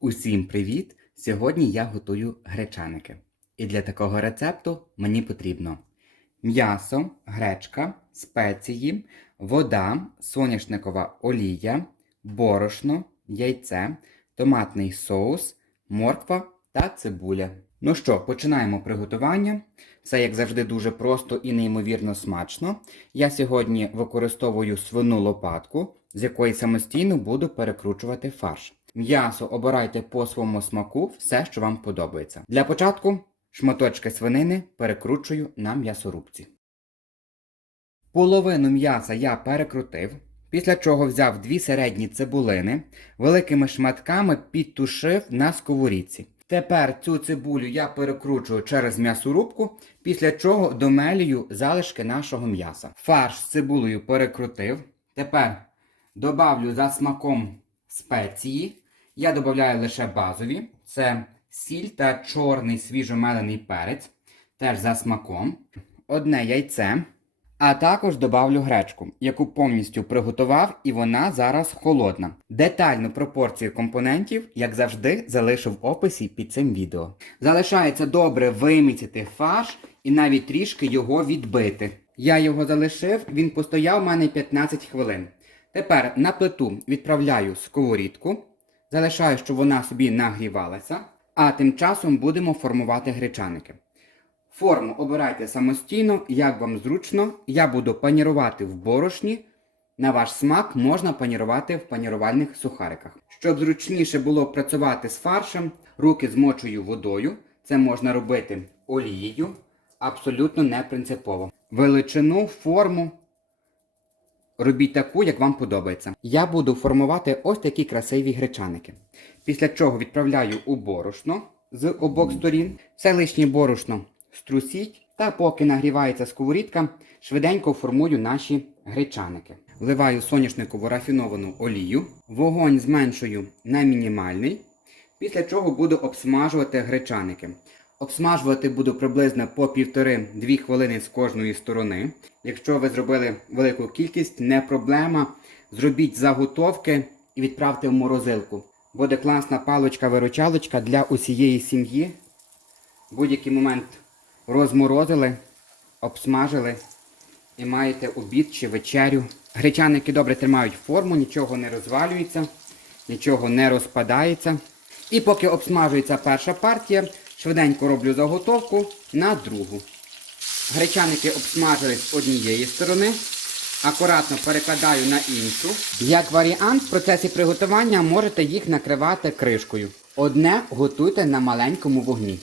Усім привіт! Сьогодні я готую гречаники. І для такого рецепту мені потрібно м'ясо, гречка, спеції, вода, соняшникова олія, борошно, яйце, томатний соус, морква та цибуля. Ну що, починаємо приготування. Все, як завжди, дуже просто і неймовірно смачно. Я сьогодні використовую свину лопатку, з якої самостійно буду перекручувати фарш. М'ясо обирайте по своєму смаку, все, що вам подобається. Для початку шматочки свинини перекручую на м'ясорубці. Половину м'яса я перекрутив, після чого взяв дві середні цибулини, великими шматками підтушив на сковорідці. Тепер цю цибулю я перекручую через м'ясорубку, після чого домелюю залишки нашого м'яса. Фарш з цибулею перекрутив. Тепер добавлю за смаком спеції. Я додаю лише базові: це сіль та чорний свіжомелений перець, теж за смаком, одне яйце. А також добавлю гречку, яку повністю приготував, і вона зараз холодна. Детальну пропорцію компонентів, як завжди, залишу в описі під цим відео. Залишається добре вимісити фарш і навіть трішки його відбити. Я його залишив, він постояв у мене 15 хвилин. Тепер на плиту відправляю сковорідку, залишаю, щоб вона собі нагрівалася, а тим часом будемо формувати гречаники. Форму обирайте самостійно, як вам зручно. Я буду панірувати в борошні. На ваш смак можна панірувати в панірувальних сухариках. Щоб зручніше було працювати з фаршем, руки змочую водою. Це можна робити олією, абсолютно не принципово. Величину, форму робіть таку, як вам подобається. Я буду формувати ось такі красиві гречаники. Після чого відправляю у борошно з обох сторін. Все лишнє борошно струсіть, та поки нагрівається сковорідка, швиденько формую наші гречаники. Вливаю соняшникову рафіновану олію, вогонь зменшую на мінімальний, після чого буду обсмажувати гречаники. Обсмажувати буду приблизно по 1,5-2 хвилини з кожної сторони. Якщо ви зробили велику кількість, не проблема. Зробіть заготовки і відправте в морозилку. Буде класна паличка-виручалочка для усієї сім'ї. Будь-який момент розморозили, обсмажили і маєте обід чи вечерю. Гречаники добре тримають форму, нічого не розвалюється, нічого не розпадається. І поки обсмажується перша партія, швиденько роблю заготовку на другу. Гречаники обсмажились з однієї сторони, акуратно перекладаю на іншу. Як варіант, в процесі приготування можете їх накривати кришкою. Одне готуйте на маленькому вогні.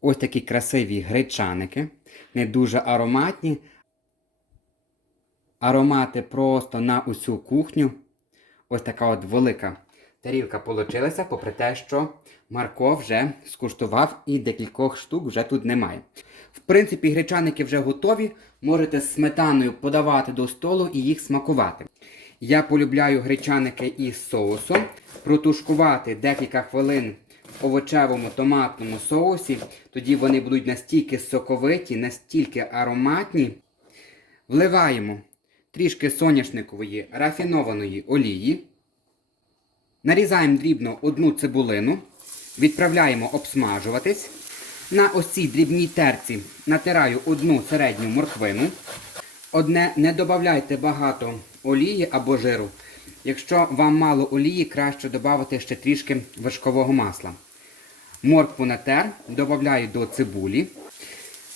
Ось такі красиві гречаники, не дуже ароматні. Аромати просто на усю кухню. Ось така от велика тарілка получилася, попри те, що Марко вже скуштував і декількох штук вже тут немає. В принципі, гречаники вже готові. Можете з сметаною подавати до столу і їх смакувати. Я полюбляю гречаники із соусом, протушкувати декілька хвилин в овочевому томатному соусі. Тоді вони будуть настільки соковиті, настільки ароматні. Вливаємо трішки соняшникової рафінованої олії. Нарізаємо дрібно одну цибулину, відправляємо обсмажуватись. На ось цій дрібній терці натираю одну середню морквину. Одне, не додавайте багато олії або жиру. Якщо вам мало олії, краще додати ще трішки вершкового масла. Моркву натер, додаю до цибулі.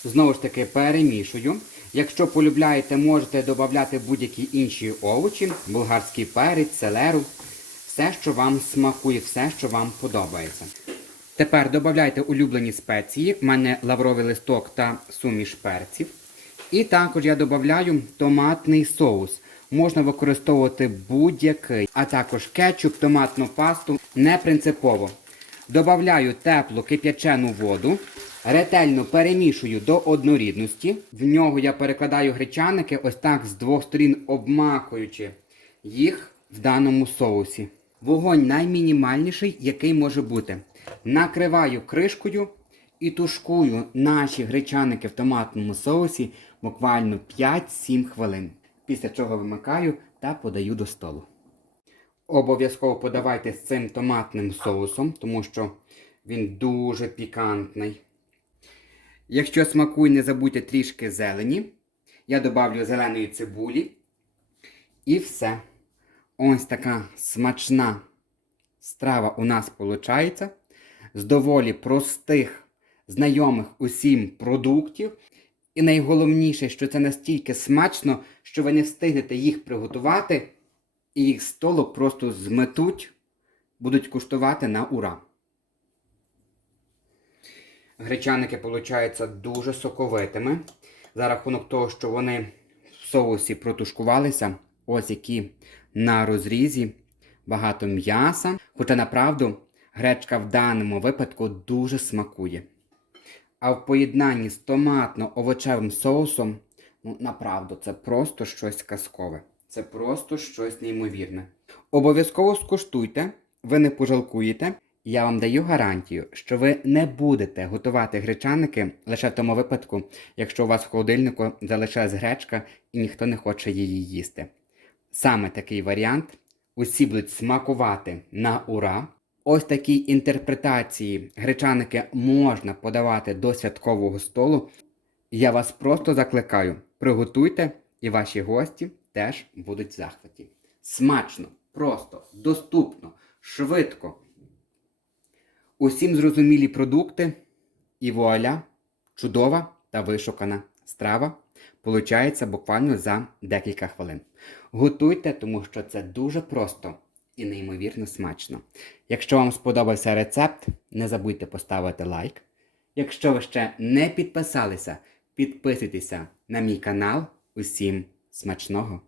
Знову ж таки перемішую. Якщо полюбляєте, можете додати будь-які інші овочі, болгарський перець, селеру. Все, що вам смакує, все, що вам подобається. Тепер додайте улюблені спеції. У мене лавровий листок та суміш перців. І також я додаю томатний соус. Можна використовувати будь-який, а також кетчуп, томатну пасту не принципово. Добавляю теплу кип'ячену воду, ретельно перемішую до однорідності. В нього я перекладаю гречаники ось так з двох сторін обмакуючи їх в даному соусі. Вогонь наймінімальніший, який може бути. Накриваю кришкою і тушкую наші гречаники в томатному соусі буквально 5-7 хвилин. Після чого вимикаю та подаю до столу. Обов'язково подавайте з цим томатним соусом, тому що він дуже пікантний. Якщо смакує, не забудьте трішки зелені. Я добавлю зеленої цибулі. І все. Ось така смачна страва у нас виходить. З доволі простих, знайомих усім продуктів. І найголовніше, що це настільки смачно, що ви не встигнете їх приготувати, і їх столу просто зметуть, будуть куштувати на ура. Гречаники получаються дуже соковитими. За рахунок того, що вони в соусі протушкувалися, ось які на розрізі, багато м'яса. Хоча направду гречка в даному випадку дуже смакує. А в поєднанні з томатно-овочевим соусом, ну направду, це просто щось казкове. Це просто щось неймовірне. Обов'язково скуштуйте, ви не пожалкуєте. Я вам даю гарантію, що ви не будете готувати гречаники лише в тому випадку, якщо у вас в холодильнику залишилась гречка і ніхто не хоче її їсти. Саме такий варіант. Усі будуть смакувати на ура. Ось такі інтерпретації гречаники можна подавати до святкового столу. Я вас просто закликаю, приготуйте, і ваші гості теж будуть в захваті. Смачно, просто, доступно, швидко. Усім зрозумілі продукти і вуаля, чудова та вишукана страва. Получається буквально за декілька хвилин. Готуйте, тому що це дуже просто і неймовірно смачно. Якщо вам сподобався рецепт, не забудьте поставити лайк. Якщо ви ще не підписалися, підписуйтеся на мій канал. Усім смачного!